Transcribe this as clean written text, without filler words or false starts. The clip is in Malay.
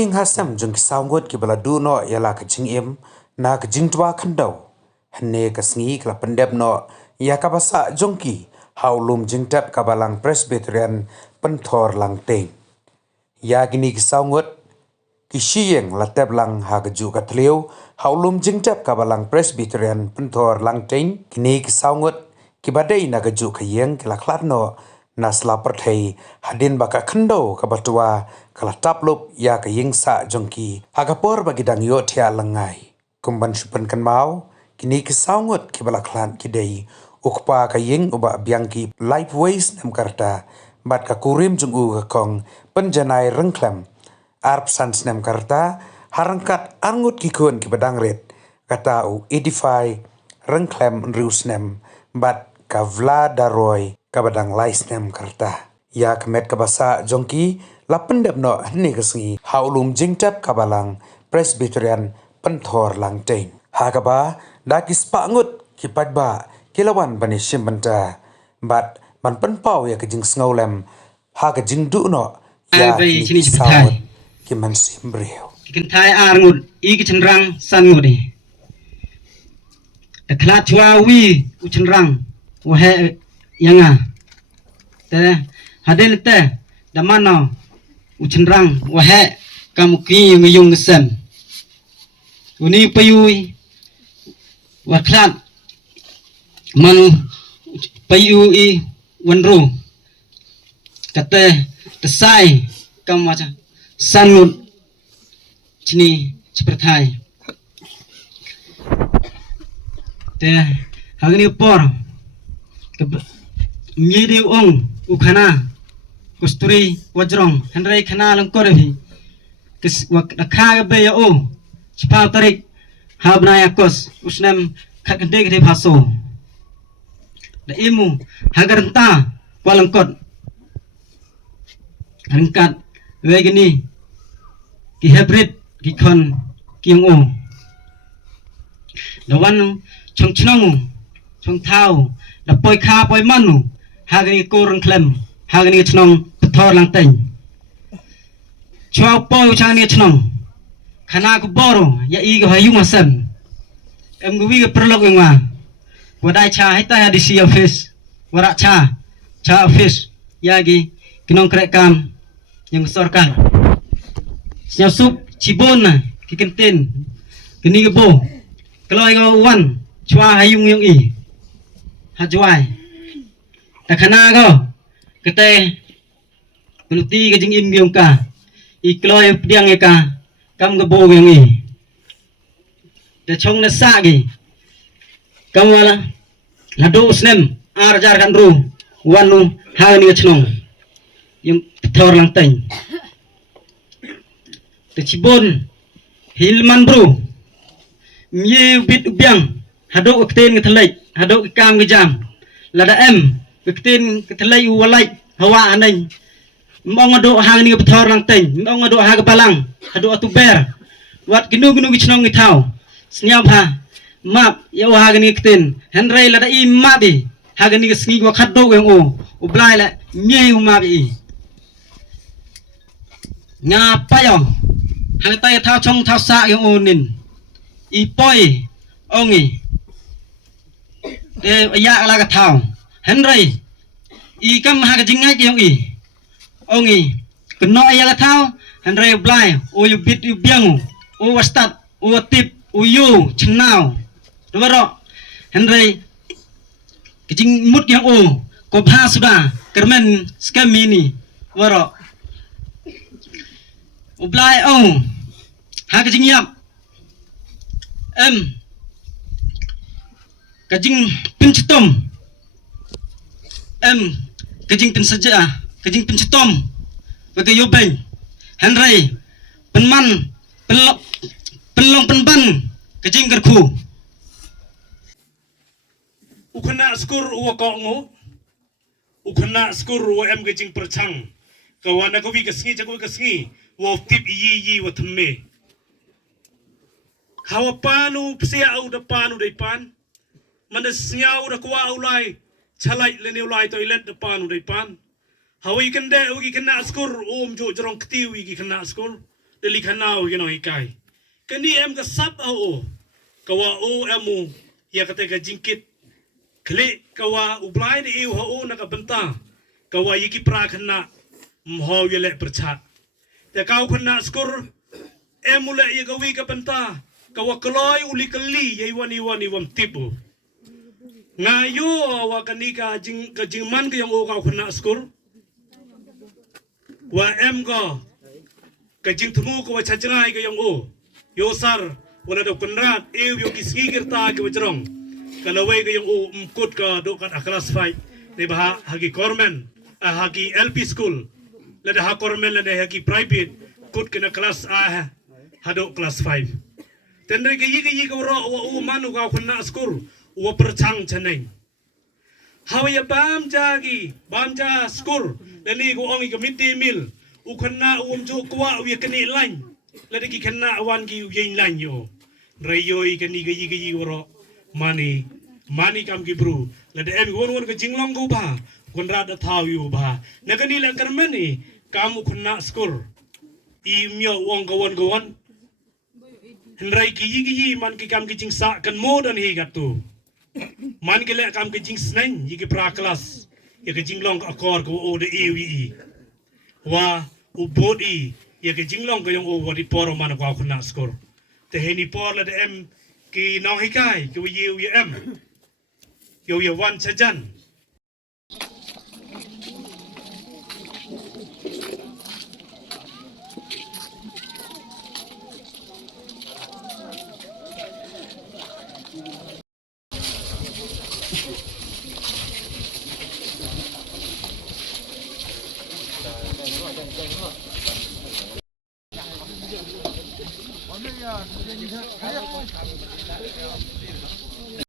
Hing hasam jung saungot ki bala du no yala ka jing im na ka jing twa khandau hne ka sngi kla pandep no ya ka basa jongki haulum jing tap ka balang presbyterian penthor lang te ya gini ki saungot ki shiyeng la tap lang ha ka ju ka thleu haulum jing tap ka balang presbyterian penthor lang te kini ki saungot ki badai na ka ju ka yeng kla khlat no nasla perthei hadin baka khando ka batwa kala taplup ya ka yingsa jongki hagapor bagi dang yo thia langai kumban supan kan mau kini ki saungot ki bala khlan ki dei ukpa ka ying uba biangki life ways nam karta bat ka kurim jungu ka kong penjanai rengklam arp sans nam karta harangkat angut ki kun ki badang ret kata u edify rengklam riusnem bat ka vla daroy kabadang lais nem karta ya kemet kabasa jongki lapendep no hne kasengi haulum jingtap kabalang presbyterian penthor lang tein hagaba dakis pangut kipadba kilawan bani shimbanta bat man penpau ya kejing sngaulem haga jingdu no ya sini sawut ki man simbreu kikin thai arngut i kichenrang sangudi taklat chwa wi uchenrang wahe yanga te hadin te damano uchenrang wahe kamuki ngiyung sem uni payui waklat manu payui wanru kate tesai kamacha sanut chini seperti te hagni por Miri ong ukana kusturi wajrong henry kana lang korevi kis wak akha be ya o chipa tarik habna yakos usnem khakde gre phaso da imu hagarta walangkot hangkat wegini ki hybrid ki kon kiong o dawan chongchnong chongthau da poi kha poi manu hagani korang klem hagani chnong pthor lang teng chwa poi changani chnong khana ko boro ya i go hayung asam em gwi ga perlok ngwa wadai cha hita ya di office warak cha office yagi kinong krekam yang sorkan nyasup cibon kikentin kini gebo kalau go wan chwa hayung yung i hajuai takana go kete peluti ke jing im yung ka ikloy piang ka kam go bo yung i de chong na sa gi kam wala ladu snem arjar kan ru wanu ha ni chnong yung thor lang teng te chibon hilman bro mie bit ubyang hado ukten ngethlai hado kam ngejam lada em ukten kethlai walai hawa aneng mong ado hang ni pthor lang teng mong ado ha balang hado atuber wat ginu gichnong ngithau snyap ha map ya ha ni kten henrei lada i mabi ha ni sngi wa khaddo weng o ublai la mie mabi nga payo hang tay thao chong thao sa yung onin i poi ongi de ya la ka thao henrei i kam ha ka jingai ki ongi kno ya ka thao henrei blai o yu bit yu biang o wastat o tip o yu chnao ro henrei kijing mut yang o ko bha suda kermen skamini waro ublai ong ha ka jingyap em kajing pincetom em kajing pinsaja kajing pincetom bagi yobeng henrei penman penlong penban kajing gerku ukana skur uwa kongo ukana skur uwa em kajing perchang kawana ko wi kasngi jago kasngi wo tip yi wa thme hawa panu psia au da panu dai pan mana siau da kwa au lai chalai le ne lai toilet da panu dai pan hawi kan de ugi kana skur jo jorong kti ugi kana skur deli khanau gino hikai kani em ka sap au kawa o emu ya kate ka jingkit kle kawa ublai di iu ho na ka benta kawa yiki pra khana mho yele percha te kau khana skur emule ye ka wi ka benta kawa kloi uli kali ye wani wani wam tipu ngayo wa kanika jing man ka yang o kau khana skur wa em go ka jing thumu ko wa chajngai ka yang o yosar wala do kunrat eu yo kisgi girta ke wajrong kalau we ke yang mkut ka do kat kelas 5 ne bah hagi kormen hagi LP school le ha kormen le hagi private kut kena kelas a hado kelas 5 tendre ke yi ko ro u manu ka khunna school u perchang chaneng hawaya bam ja school le ni ko ongi ke midday meal u khunna ju kwa u keni lain le ki khunna awan ki yin lain yo rayoi kani ke yi ro mani kam ki bru la de em won ka jinglong ko ba kon ra da thaw yu ba na kani la karmen ni kam khunna skor I myo wong ko won hendrai ki yi man ki kam ki jing sa kan modern hi gatu man ki le kam ki jing sneng yi ki pra class ye ki jinglong akor ko o de ewi wa u bodi ye ki jinglong ko yung o wa di poro man ko khunna skor te heni por la de em ki nong hikai ki yu em yo wan chajan